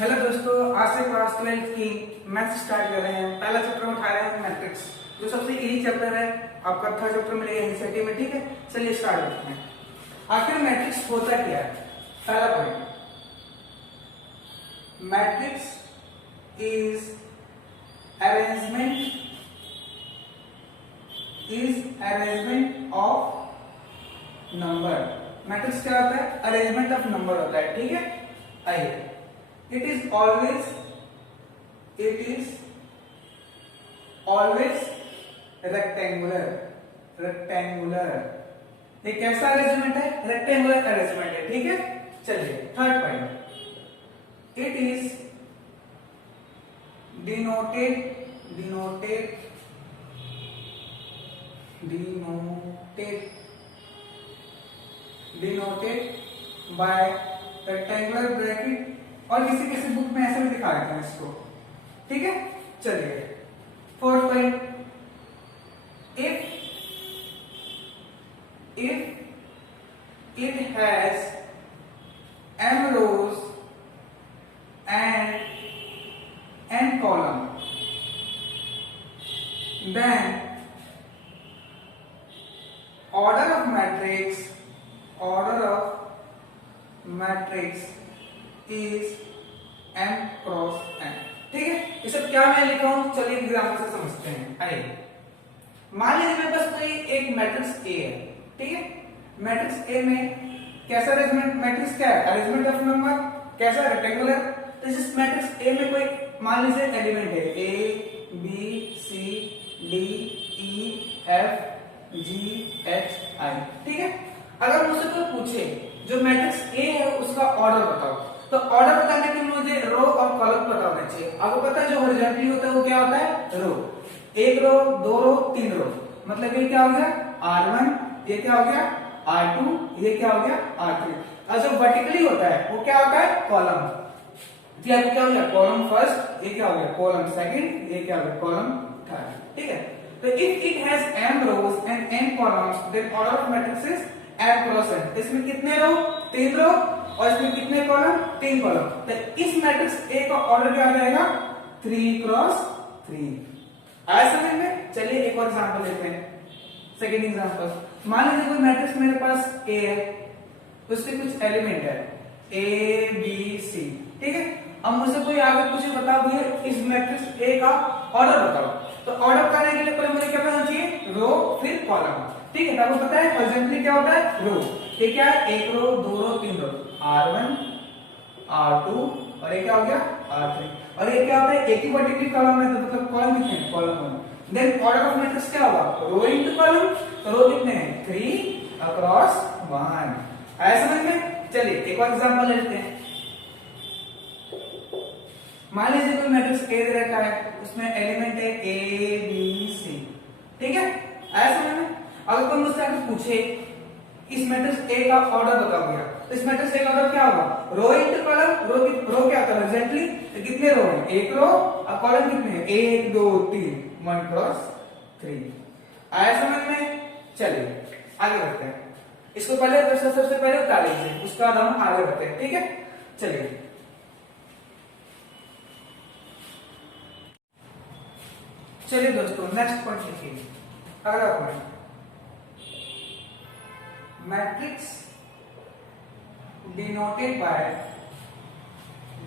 Hello दोस्तों, आज से क्लास 12 की मैथ स्टार्ट कर रहे हैं। पहला चैप्टर उठा रहे हैं मैट्रिक्स, जो सबसे इजी चैप्टर है। आपका थर्ड चैप्टर मिलेगा एनसीईआरटी में, ठीक है। चलिए स्टार्ट करते हैं। आखिर मैट्रिक्स होता क्या है? पहला point, matrix is arrangement of number. Matrix क्या होता है? अरेंजमेंट ऑफ नंबर होता है, ठीक है। आइए, it is always rectangular। ये कैसा अरेंजमेंट है? रेक्टेंगुलर अरेंजमेंट है, ठीक है। चलिए third point, it is denoted by rectangular bracket, और किसी किसी बुक में ऐसे भी दिखा देते हैं इसको, ठीक है। चलिए fourth point, if it has m rows and n column, then order of matrix is m cross n, ठीक है। ये सब क्या मैं लिखा हूं, चलिए एग्जाम्पल से समझते हैं। आइए, मान लीजिए मेरे पास कोई एक मैट्रिक्स ए है, ठीक है। मैट्रिक्स ए में कैसा अरेंजमेंट? मैट्रिक्स क्या है? Arrangement of number. कैसा? रेक्टेंगुलर। तो इस मैट्रिक्स ए में कोई मान लीजिए एलिमेंट है A B C D E F G H I, ठीक है। अगर मुझसे कोई पूछे जो मैट्रिक्स ए है उसका ऑर्डर बताओ, तो ऑर्डर बताने के लिए मुझे रो और कॉलम पता होना चाहिए। आपको पता है जो हॉरिजॉन्टली होता है वो क्या होता है? रो। एक रो, दो रो, तीन रो, मतलब ये क्या हो गया? R1, ये क्या हो गया? R2, ये क्या हो गया? R3। और जो वर्टिकली होता है वो क्या होता है? कॉलम। क्या हो गया? कॉलम फर्स्ट, ये क्या हो गया? कॉलम सेकंड, ये क्या हो गया? कॉलम थर्ड, ठीक है। तो if it has m rows and n columns, then order of matrix is m cross n। इसमें कितने रो? तीन रो, और इसमें कितने कॉलम? तीन कॉलम। तो इस मैट्रिक्स ए का ऑर्डर क्या आ जाएगा? 3 क्रॉस 3। आया समझ में? चलिए एक और एग्जांपल लेते हैं। सेकंड एग्जांपल, मान लीजिए कोई मैट्रिक्स मेरे पास ए है, उसके कुछ एलिमेंट है ए बी सी, ठीक है। अब मुझे कोई आगे कुछ बताओ भैया इस मैट्रिक्स ए का ऑर्डर बताओ, तो ऑर्डर करने के लिए पहले मुझे क्या करना चाहिए? रो फिर कॉलम, ठीक है। आपको पता है हॉरिजॉन्टली क्या होता है? रो। ये क्या है? एक रो, दो रो, तीन रो, R1 R2 और ये क्या हो गया? R3। और ये क्या होता है? एक ही वर्टिकल कॉलम है, तो मतलब कॉलम कितने हैं? Column 1। Then order of matrix क्या होगा? Row into column. तो रो कितने हैं? 3 अक्रॉस 1। आया समझ में? चलिए एक और एग्जांपल लेते हैं। मान लीजिए कोई मैट्रिक्स ए दे रखा है, उसमें एलिमेंट है ए बी सी, ठीक है। आया समझ में? अगर कोई मुझसे आगे पूछे इस मैट्रिक्स ए का ऑर्डर बताओ भैया, तो इस मैट्रिक्स ए का ऑर्डर क्या होगा? Row into column. रो क्या होता है? हॉरिजॉन्टली। तो कितने रो हैं? एक रो, और कॉलम कितने हैं? 1 2 3, 1 क्रॉस 3। आया समझ में? चलिए आगे बढ़ते हैं। इसको पहले सबसे पहले उतार लीजिए, उसके बाद हम आगे बढ़ते हैं, ठीक है। चलिए दोस्तों नेक्स्ट पॉइंट लिखिए। अगला point, matrix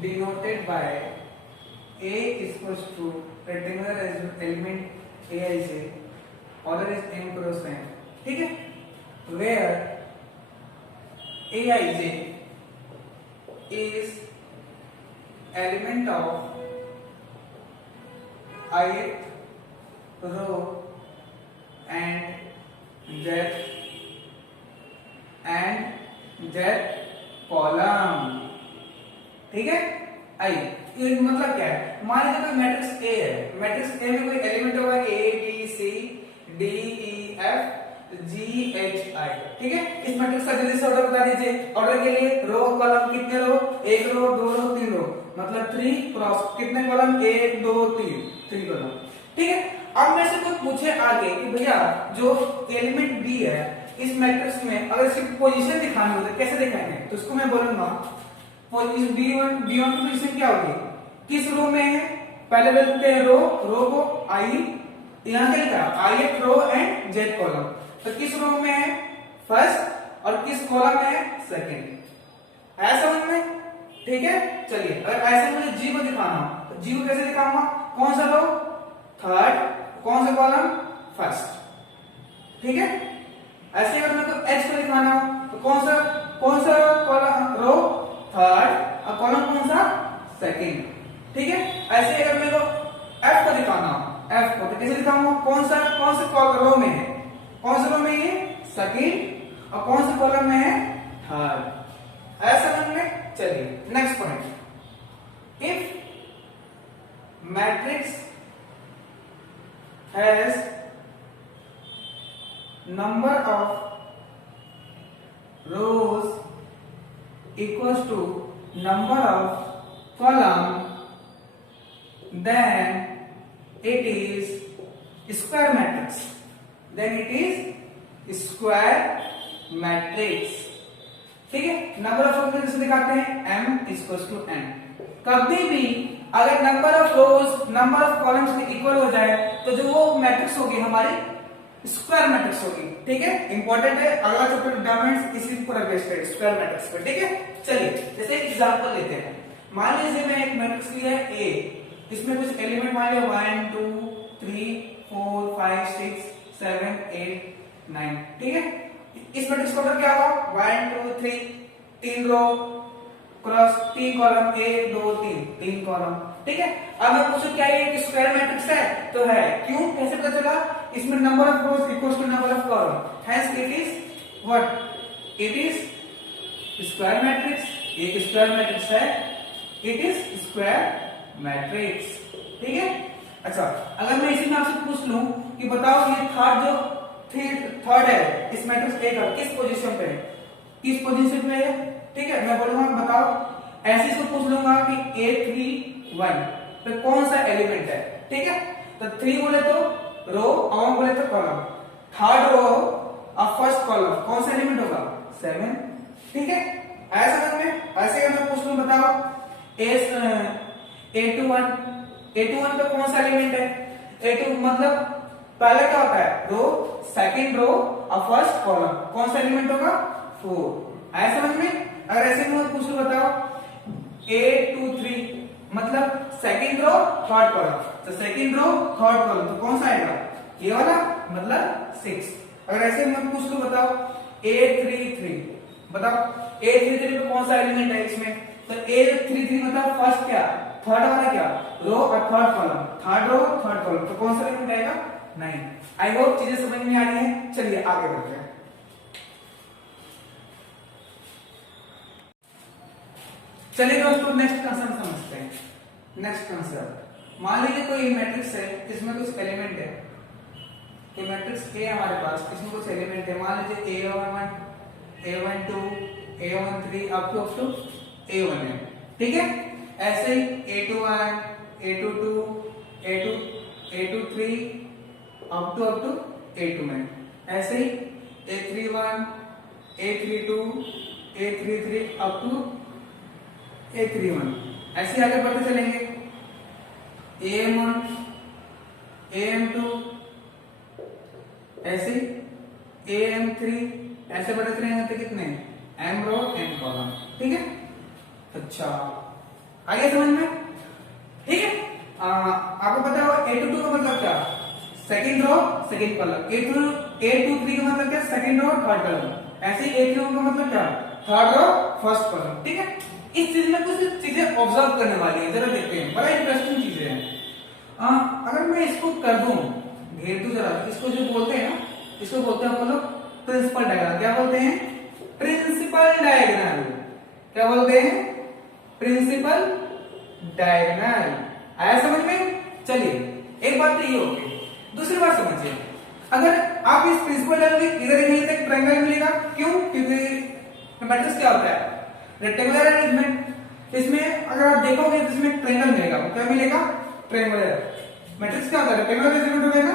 denoted by A equals to rectangular element Aij, order is m cross n, ठीक है। where Aij is element of ith row and z column, ठीक है। आइए, ये मतलब क्या है? मान लीजिए कोई मैट्रिक्स ए है, मैट्रिक्स ए में कोई एलिमेंट होगा A B C D E F G H I, ठीक है। इस मैट्रिक्स का जल्दी से ऑर्डर बता दीजिए। ऑर्डर के लिए रो कॉलम कितने रो? एक रो, दो रो, तीन रो, मतलब 3 क्रॉस कितने कॉलम? 1 2 3 कॉलम, ठीक है। अब मेरे से कोई पूछे आगे कि भैया जो एलिमेंट बी है इस मैट्रिक्स में अगर इसकी पोजीशन दिखानी हो तो कैसे दिखाएंगे, तो उसको मैं बोलूंगा B1 की पोजीशन क्या होगी, किस रो में है, पहले देखते हैं रो को आई, यहाँ से लिखा ith row and jth column, तो किस रो में है फर्स्ट और किस कॉलम में है सेकंड, ऐसा समझ में, ठीक है। चलिए अगर ऐसे मुझे जी को दिखाना हो तो जी को कैसे दिखाऊंगा, कौन सा रो थर्ड, कौन सा कॉलम फर्स्ट, ठीक है। ऐसे अगर मेरे को एच को दिखाना हो तो कौन सा कॉलम रो थर्ड और कॉलम कौन सा सेकंड, ठीक है। ऐसे अगर मेरे को एफ को दिखाना हो, एफ को तो कैसे दिखाऊंगा, कौन सा रो में है, कौन सा रो में है सेकंड और कौन सा कॉलम में है थर्ड, ऐसा समझ में। चलिए next point, if matrix has number of rows equals to number of column, then it is square matrix, then it is square matrix, ठीक है। नंबर ऑफ रोज से दिखाते हैं m इक्वल्स टू n। कभी भी अगर number of rose number of columns में equal हो जाए तो जो वो मैट्रिक्स होगी हमारी स्क्वायर मैट्रिक्स होगी, ठीक है। इंपॉर्टेंट है, अगला चैप्टर डायमेंड्स इसी पर बेस्ड है, स्क्वायर मैट्रिक्स पर, ठीक है। चलिए जैसे एग्जांपल लेते हैं, मान लीजिए मैं एक मैट्रिक्स लिया है A, इसमें कुछ एलिमेंट मान लिया 1 2 3 4 5 6 7 8 9, ठीक है। इस मैट्रिक्स का ऑर्डर क्या होगा 1 2 3, 3 रो क्रॉस 3 कॉलम 1 2 3, 3 कॉलम, ठीक है। अब मैं पूछूं क्या ये एक स्क्वायर मैट्रिक्स है, तो है, क्यों, कैसे पता चला, इसमें number of rows equals to number of column, hence it is what, it is square matrix, एक स्क्वायर मैट्रिक्स है, इट इज स्क्वायर मैट्रिक्स, ठीक है। अच्छा अगर मैं इसी में आपसे पूछ लूं कि बताओ ये थर्ड है इस मैट्रिक्स A का किस पोजीशन पे है, किस पोजीशन पे है, ठीक है। मैं बोलूंगा बताओ, ऐसे इसको पूछ लूंगा कि A31 पे कौन सा एलिमेंट है, ठीक है। तो 3 बोले तो रो और 1 बोले तो कॉलम, थर्ड रो और फर्स्ट कॉलम कौन सा एलिमेंट होगा 7, ठीक है। ऐसा समझ में। ऐसे अगर मैं पूछ लूं बताओ A21 पे कौन सा एलिमेंट है, A2 मतलब पहला क्या होता है रो, सेकंड रो और फर्स्ट कॉलम कौन सा एलिमेंट होगा 4, ऐसा समझ में। अगर ऐसे में पूछ लो बताओ A23 मतलब सेकंड रो थर्ड कॉलम, तो सेकंड रो थर्ड कॉलम तो कौन सा आएगा ये वाला मतलब 6। अगर ऐसे में पूछ लो बताओ A33, बताओ A33 पे कौन सा एलिमेंट है इसमें, तो A33 मतलब फर्स्ट क्या थर्ड वाला क्या रो और third column, third row third column तो कौन सा एलिमेंट आएगा 9। आई होप चीजें समझ में आ रही है। चलिए आगे बढ़ते हैं। चलिए दोस्तों नेक्स्ट कंसेप्ट समझते हैं। नेक्स्ट कंसेप्ट, मान लीजिए कोई मैट्रिक्स है, इसमें कुछ एलिमेंट है, ये मैट्रिक्स A हमारे पास, इसमें कुछ एलिमेंट है, मान लीजिए A11 A12 A13 up to A1 है, ठीक है। ऐसे ही A21 A22 A23 up to A2 में, ऐसे ही A31 A32 A33 up to A31, ऐसे आगे बढ़ते चलेंगे AM1 AM2 ऐसे AM3 ऐसे बढ़ते चलेंगे तो कितने M रो M कॉलम, ठीक है। अच्छा आगे समझ में, ठीक है। आपको पता होगा A22 का मतलब क्या second row second column, A23 का मतलब क्या सेकंड रो थर्ड कॉलम, ऐसे ही A31 का मतलब क्या थर्ड रो फर्स्ट कॉलम, ठीक है। इस चीज में कुछ चीजें ऑब्जर्व करने वाली है, जरा देखते हैं, बड़ा इंटरेस्टिंग चीजें हैं। अगर मैं इसको कर दूं घेर दूं जरा, इसको जो बोलते हैं ना, इसको बोलते हैं हम लोग प्रिंसिपल डायग्राम, क्या बोलते हैं प्रिंसिपल डायग्राम, क्या बोलते हैं प्रिंसिपल डायग्राम, आया समझ में। चलिए एक बात तो ये हो गई, दूसरी बात समझिए, अगर आप इस प्रिंसिपल डायग्राम इधर एक ट्रायंगल मिलेगा, क्यों, क्योंकि मैट्रिक्स क्या होता है रेक्टेंगुलर अरेंजमेंट, इसमें अगर आप देखोगे तो इसमें ट्रायंगल मिलेगा, क्या मिलेगा ट्रायंगुलर, मैट्रिक्स क्या होता है रेक्टेंगुलर अरेंजमेंट होगा ना।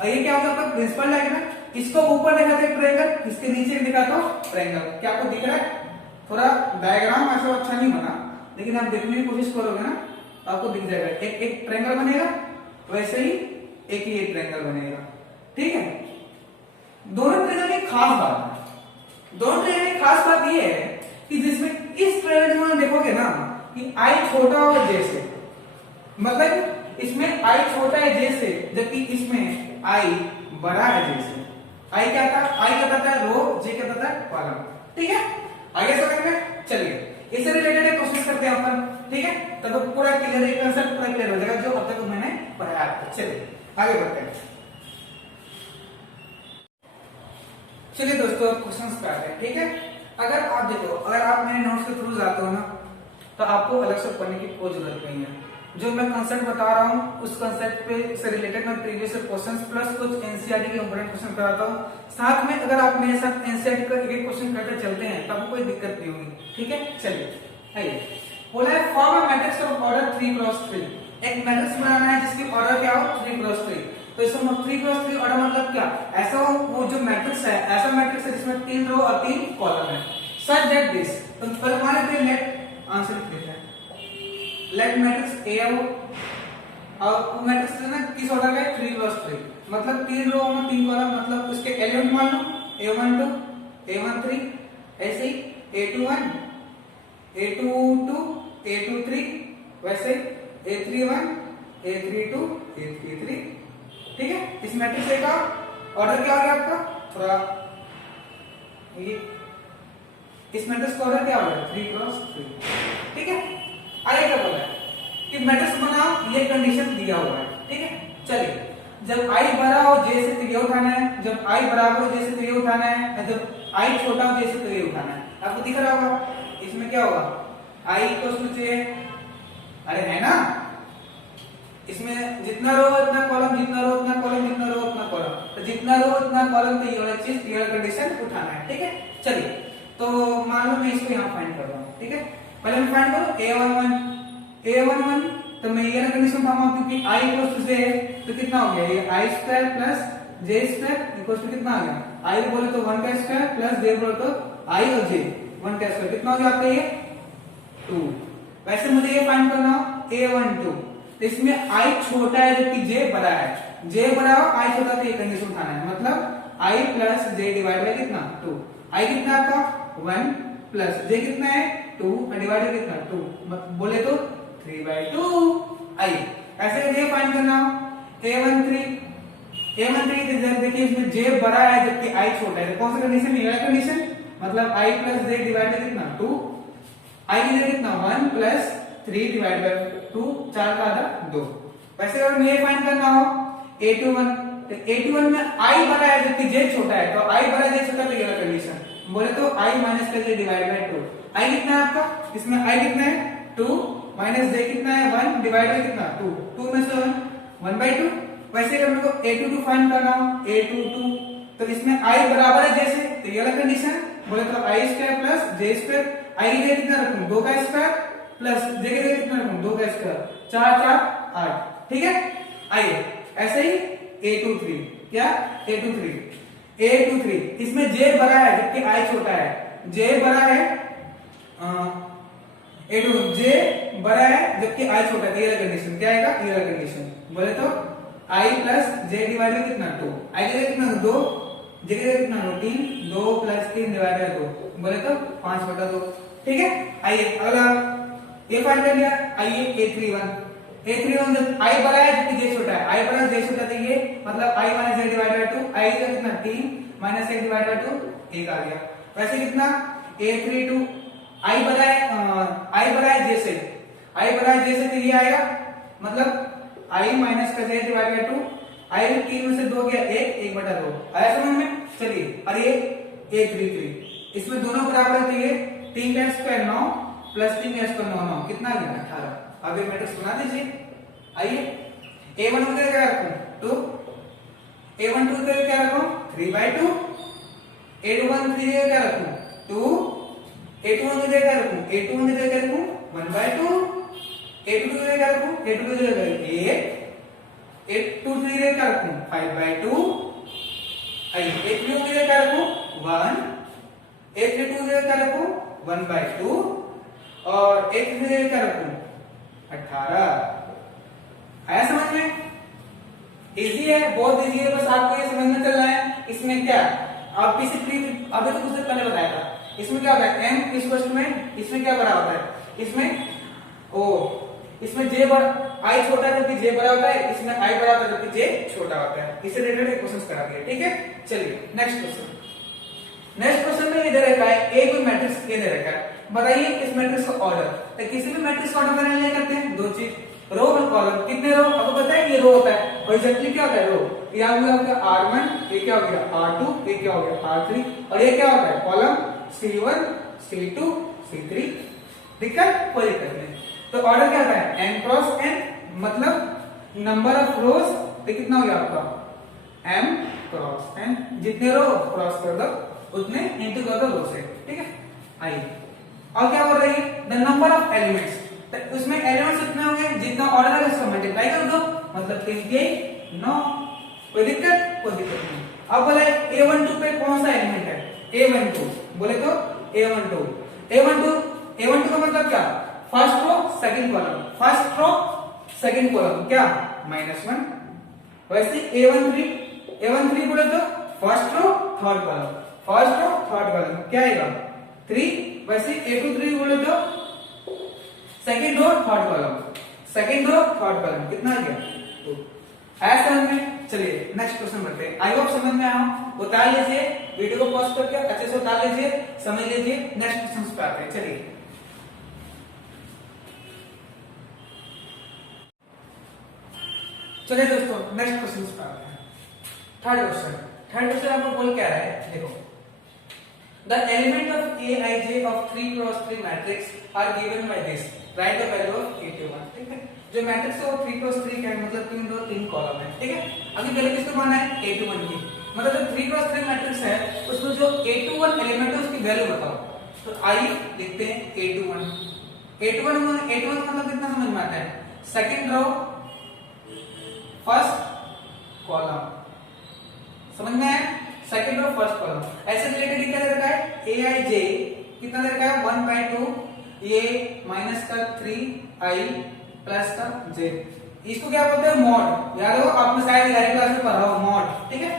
और ये क्या होगा आपका प्रिंसिपल डायग्राम, इसको ऊपर दिखाते हैं ट्रायंगल, इसके नीचे दिखाता हूं ट्रायंगल, क्या आपको दिख रहा है, थोड़ा डायग्राम ऐसा अच्छा नहीं बना, लेकिन आप देखने की कोशिश करोगे ना तो आपको दिख जाएगा, एक एक ट्रायंगल बनेगा, वैसे ही एक ही एक ट्रायंगल बनेगा। ठीक है, दोनों ट्रायंगल की खास बात है, दोनों ट्रायंगल की खास बात ये है कि जिसमें इस ट्रायंगल में देखोगे ना कि आई छोटा और जे से, मतलब इसमें आई छोटा है जे से, जबकि इसमें आई बड़ा है जे से। आई क्या था, आई क्या था रो, जे क्या था कॉलम। ठीक है, आगे समझ में, चलिए इससे रिलेटेड एक क्वेश्चन करते हैं अपन। ठीक है, तब तो पूरा क्लियर है, कंसेप्ट पूरा क्लियर हो जाएगा जो अब तक मैंने पढ़ाया आपको। चलिए आगे बढ़ते हैं। चलिए दोस्तों क्वेश्चन करते हैं। ठीक है, अगर आप देखो, अगर आप मेरे नोट्स के थ्रू जाते हो ना तो आपको अलग से पढ़ने की कोई जरूरत नहीं है। जो मैं कंसेप्ट बता रहा हूँ उस कंसेप्ट पे से रिलेटेड मैं प्रीवियस क्वेश्चंस प्लस कुछ एनसीईआरटी के इंपॉर्टेंट क्वेश्चन कराता हूँ। साथ में अगर आप मेरे साथ एनसीईआरटी का एक क्वेश्चन करते चलते हैं तो आपको कोई दिक्कत नहीं होगी। ठीक है, चलिए आइए। बोला है form a matrix of order 3x3। एक मैट्रिक्स बनाना है जिसकी ऑर्डर क्या हो 3x3। तो इसमें 3x3 ऑर्डर मतलब क्या, ऐसा वो जो मैट्रिक्स है, ऐसा मैट्रिक्स है जिसमें 3 रो और 3 कॉलम है। सच दैट दिस, तो पहले मान लेते हैं लेट आंसर लिखते हैं। लेट मैट्रिक्स ए हो और वो मैट्रिक्स है ना किस ऑर्डर का है 3x3, मतलब 3 रो में 3 कॉलम, मतलब उसके एलिमेंट मान लो a12 a13, ऐसे ही a21 a22 a23, वैसे a31 a32 a33। ठीक है, इस मैट्रिक्स ए का ऑर्डर क्या हो गया आपका, थोड़ा ये इस मैट्रिक्स का ऑर्डर क्या हो गया 3x3। ठीक है, आगे क्या बोला है कि मैट्रिक्स बनाओ, ये कंडीशन दिया हुआ है। ठीक है, चलिए जब i बड़ा हो j से त्रिज्या उठाना है, जब i बराबर हो j से त्रिज्या उठाना है, जब i छोटा हो j से त्रिज्या उठाना है। आपको दिख रहा होगा इसमें क्या होगा i = j, अरे है ना, इसमें जितना रो उतना कॉलम, जितना रो उतना कॉलम, जितना रो उतना कॉलम, तो जितना रो उतना कॉलम, तो ये वाला चीज ये वाला कंडीशन उठाना है। ठीक है, चलिए तो मान लो मैं इसको यहाँ फाइंड कर रहा हूँ। ठीक है, पहले मैं फाइंड करूँ a11 तो मैं ये वाला कंडीशन पाऊंगा क्योंकि i = j है, तो कितना हो गया ये i² + j² = कितना आ गया, i बोले तो 1 का स्क्वायर प्लस j बोले तो i और j 1 का स्क्वायर, कितना हो गया आपका ये 2। वैसे मुझे ये फाइंड करना a12, तो इसमें i छोटा है जबकि j बड़ा है, j बड़ा हो i छोटा, तो ये कंडीशन उठाना है, मतलब i + j डिवाइड बाय कितना 2। i कितना आपका 1 प्लस j कितना है 2 डिवाइड बाय कितना 2, बोले तो 3/2 i। ऐसे ये फाइंड करना a13 देखिए इसमें j बड़ा है जबकि i छोटा है, कौन सा कंडीशन, ये वाला कंडीशन, मतलब i + j डिवाइड बाय कितना 2, i की जगह कितना 1 प्लस 3 डिवाइड बाय 2, 4 का आधा 2। वैसे अगर मैं फाइंड करना हो a21, तो a21 में i बड़ा है जबकि j छोटा है, तो i बड़ा j छोटा, तो ये वाला कंडीशन बोले तो i - j divide by 2। i कितना है आपका, इसमें i कितना है 2 माइनस j कितना है 1 डिवाइड बाय कितना 2, 2 में से 1/2। वैसे अगर मेरे को a22 फाइंड करना हो a22, तो इसमें i बराबर है j से, तो ये वाला कंडीशन बोले तो i² + j², i की जगह कितना रखूं 2 का स्क्वायर प्लस j की जगह कितना रखूं 2 का स्क्वायर, 4 4 8। ठीक है, आइए ऐसे ही a23, क्या a23 इसमें j बड़ा है जबकि i छोटा है, j बड़ा है j बड़ा है जबकि i छोटा है, ये कंडीशन क्या आएगा, ये वाला कंडीशन बोले तो i + j डिवाइड बाय कितना 2, i की जगह कितना 2, j की जगह कितना 3, 2 + 3 डिवाइड बाय 2 बोले तो 5/2। ठीक है, आइए अगला ये फाइंड कर लिया। आइए a31 जब i बड़ा है जबकि j छोटा है, i बड़ा j छोटा, तो ये मतलब i - j divide by 2, i का कितना 3 - 1 डिवाइड बाय 2 1 आ गया। वैसे कितना a32 i बड़ा है j से, तो ये आएगा, मतलब i - j divide by 2, i 3 में से 2 गया 1/2 आया समझ में। चलिए और ये a33 इसमें दोनों बराबर है, तो ये 3 का स्क्वायर 9 प्लस 3 का स्क्वायर 9 9 कितना आ गया 18। अब ये मैट्रिक्स बना दीजिए। आइए a1 की जगह क्या रखूं 2, a12 की जगह क्या रखूं 3/2, a21 की जगह क्या रखूं 2, a21 की जगह क्या रखूं 1/2, a22 की जगह क्या रखूं 8, a22 की जगह 8, a22 की जगह क्या रखूं 5/2, आइए a31 की जगह क्या रखूं 1, a32 की जगह क्या रखूं 1/2, और एक की जगह क्या रखूं 18। आया समझ में? इजी है, बहुत इजी है, बस आपको ये समझना चल रहा है। इसमें क्या आप पीछे अभी तो कुछ देर पहले बताया था, इसमें क्या होता है m इस क्वेश्चन में, इसमें क्या बड़ा होता है, इसमें ओ, इसमें j बड़ा, i छोटा है जबकि j बड़ा होता है, इसमें i बड़ा होता है जबकि j छोटा होता है। इससे रिलेटेड क्वेश्चंस करा दिया, ठीक है। चलिए नेक्स्ट क्वेश्चन। नेक्स्ट क्वेश्चन में इधर रखा है ए कोई मैट्रिक्स के दे रखा है, बताइए इस मैट्रिक्स का ऑर्डर। तो किसी भी मैट्रिक्स का ऑर्डर बनाने के लिए करते हैं दो चीज, रो और कॉलम। कितने रो आपको पता है, ये रो होता है और एग्जैक्टली क्या होता है रो, ये हो गया R1, ये क्या हो गया R2, ये क्या हो गया R3, और ये क्या होता है कॉलम C1 C2 C3। दिक्कत कोई दिक्कत नहीं। तो ऑर्डर क्या होता है n क्रॉस n, मतलब नंबर ऑफ रोज तो कितना हो गया आपका m क्रॉस n, जितने रो क्रॉस कर दो उतने इंटू कर दो रो से, ठीक है। आइए और क्या बोल रही है द नंबर ऑफ एलिमेंट्स, तो उसमें एलिमेंट्स कितने होंगे, जितना ऑर्डर है उसको मल्टीप्लाई कर दो, मतलब 3 के 9। कोई दिक्कत? कोई दिक्कत नहीं। अब बोले A12 पे कौन सा एलिमेंट है, A12 बोले तो A12 का मतलब क्या, first row second column, first row second column क्या -1। वैसे A13 बोले तो first row third column, first row third column क्या आएगा 3। वैसे A23 बोले तो second row third column, second row third column कितना आ गया 2। ऐसा समझ में? चलिए नेक्स्ट क्वेश्चन बढ़ते हैं। आई होप समझ में आया, उतार लीजिए वीडियो को पॉज करके अच्छे से उतार लीजिए, समझ लीजिए। नेक्स्ट क्वेश्चन पे आते हैं। चलिए चलिए दोस्तों नेक्स्ट क्वेश्चन पे आते हैं। थर्ड क्वेश्चन आपको बोल क्या रहा है, देखो the element of Aij of 3 cross 3 matrix are given by this, write the value of A21। ठीक है, जो मैट्रिक्स है वो 3 cross 3 का है, मतलब 3 रो 3 कॉलम है, ठीक है। अभी पहले किसको माना है A21 की, मतलब जो 3 cross 3 मैट्रिक्स है उसमें जो A21 एलिमेंट है उसकी वैल्यू बताओ। तो आइए देखते हैं A21 मतलब कितना समझ में आता है, सेकंड रो फर्स्ट कॉलम, समझ में आया, सेकंड रो फर्स्ट कॉलम। ऐसे रिलेटेड क्या दे रखा है Aij कितना दे रखा है 1/2 ये माइनस का 3i प्लस का j, इसको क्या बोलते हैं मॉड, याद हो आपने शायद 11वीं क्लास में पढ़ा हो मॉड, ठीक है।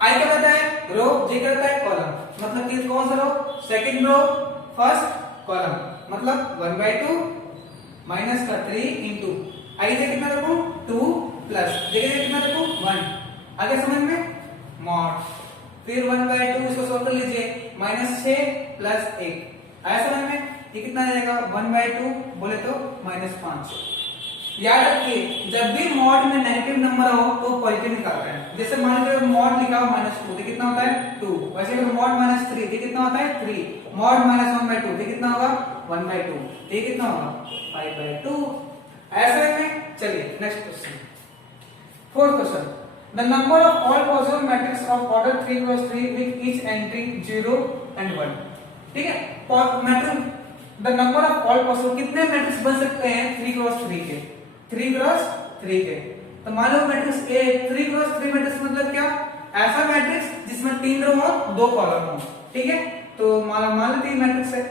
i क्या कहता है रो, j क्या कहता है कॉलम, मतलब कि कौन सा row second row first column, मतलब 1/2 माइनस का 3 इंटू i से कितना रखूं 2 प्लस j से कितना रखूं 1। आगे समझ में मॉड, फिर 1/2 इसको सॉल्व कर लीजिए -6 प्लस 1। आया समझ में, ये कितना आएगा 1/2 बोले तो -5। याद रखिए जब भी मॉड में नेगेटिव नंबर हो तो पॉजिटिव निकालता है। जैसे मान लीजिए मॉड लिखा हो -2 तो कितना होता है 2, वैसे अगर मॉड -3 तो कितना होता है 3, मॉड -1/2 तो कितना होगा 1/2, ये कितना होगा 5/2। ऐसे में चलिए next question, fourth question the number of all possible matrices of order 3 cross 3 with each entry 0 and 1। ठीक है, matrix the number of all possible कितने मैट्रिक्स बन सकते हैं 3 क्रॉस 3 के, 3 क्रॉस 3 के। तो मान लो मैट्रिक्स ए 3 क्रॉस 3 मैट्रिक्स मतलब क्या, ऐसा मैट्रिक्स जिसमें 3 रो हो 2 कॉलम हो, ठीक है। तो मान लो 3 मैट्रिक्स है,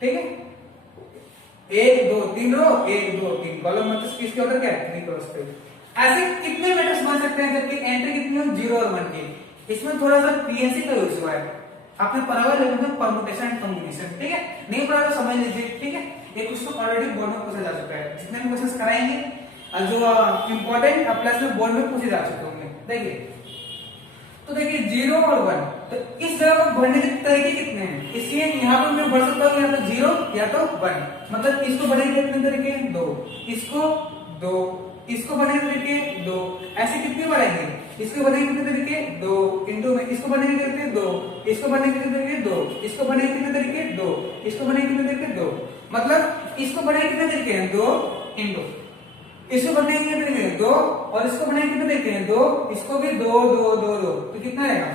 ठीक है, 1 2 3 रो 1 2 3 कॉलम, मतलब किसके ऑर्डर क्या है 3 क्रॉस 3। ऐसे कितने मैट्रिक्स बन सकते हैं जबकि एंट्री कितनी हो 0 और 1 की। इसमें थोड़ा सा पीएनसी का यूज हुआ है, आपने पढ़ा हुआ लेकिन परमुटेशन एंड कॉम्बिनेशन, ठीक है, नहीं पढ़ा तो समझ लीजिए, ठीक है। ये कुछ तो ऑलरेडी बोर्ड में पूछा जा चुका है, जितने भी क्वेश्चंस कराएंगे और जो इंपॉर्टेंट प्लस में बोर्ड में पूछे जा चुके होंगे। देखिए तो देखिए 0 और 1, तो इस जगह को भरने के तरीके कितने हैं, इसलिए यहाँ पर मैं भर सकता हूँ या तो 0 या तो 1, मतलब इसको भरने के कितने तरीके 2, इसको 2, इसको भरने के तरीके 2, ऐसे कितने भरेंगे, इसको भरने के कितने तरीके 2 इंटू में इसको भरने के तरीके 2, इसको भरने के कितने तरीके 2, इसको भरने के कितने तरीके 2, इसको भरने के कितने तरीके 2, मतलब इसको भरने के कितने तरीके हैं 2 इंटू इसको भरने के कितने तरीके हैं 2 और इसको भरने के कितने तरीके हैं 2, इसको भी 2 2 2 2, तो कितना आएगा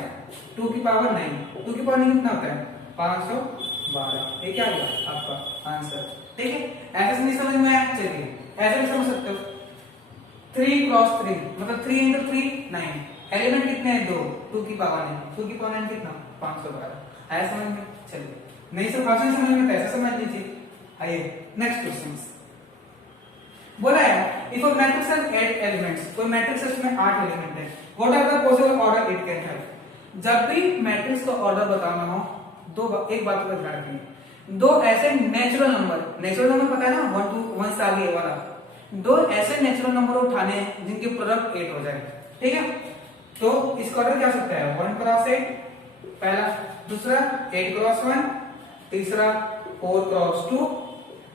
2 की पावर 9, 2 की पावर 9 कितना होता है 512। ये क्या होगा आपका आंसर, ठीक है। ऐसे नहीं समझ में आया, चलिए ऐसे भी समझ सकते हो 3 क्रॉस 3 मतलब 3 इंटू 3 9, एलिमेंट कितने हैं 2, 2 की पावर 9, 2 की पावर 9 कितना 512। आया समझ में, चलिए नहीं सब क्वेश्चन समझ में तो ऐसा समझ लीजिए। आइए नेक्स्ट क्वेश्चन बोला है if a matrix has 8 elements, कोई मैट्रिक्स है उसमें 8 एलिमेंट है, what are the possible order it can have. जब भी मैट्रिक्स का ऑर्डर बताना हो एक बात को ध्यान रखिए, दो ऐसे नेचुरल नंबर पता है ना 1 2 1 से आगे वाला, दो ऐसे नेचुरल नंबर उठाने हैं जिनके प्रोडक्ट 8 हो जाए, ठीक है। तो इसका ऑर्डर क्या हो सकता है 1 क्रॉस 8 पहला, दूसरा 8 क्रॉस 1, तीसरा 4 क्रॉस 2,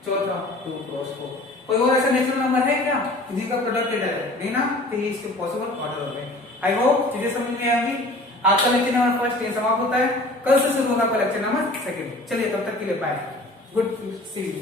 चौथा 2 क्रॉस 4। कोई और ऐसा नेचुरल नंबर है क्या जिनका प्रोडक्ट 8 है? नहीं ना, तो ये इसके पॉसिबल ऑर्डर हो गए। आई होप चीजें समझ में आएंगी। आपका लेक्चर नंबर फर्स्ट ये समाप्त होता है, कल से शुरू होगा आपका लेक्चर नंबर सेकंड। चलिए तब तक के लिए बाय, गुड सी यू।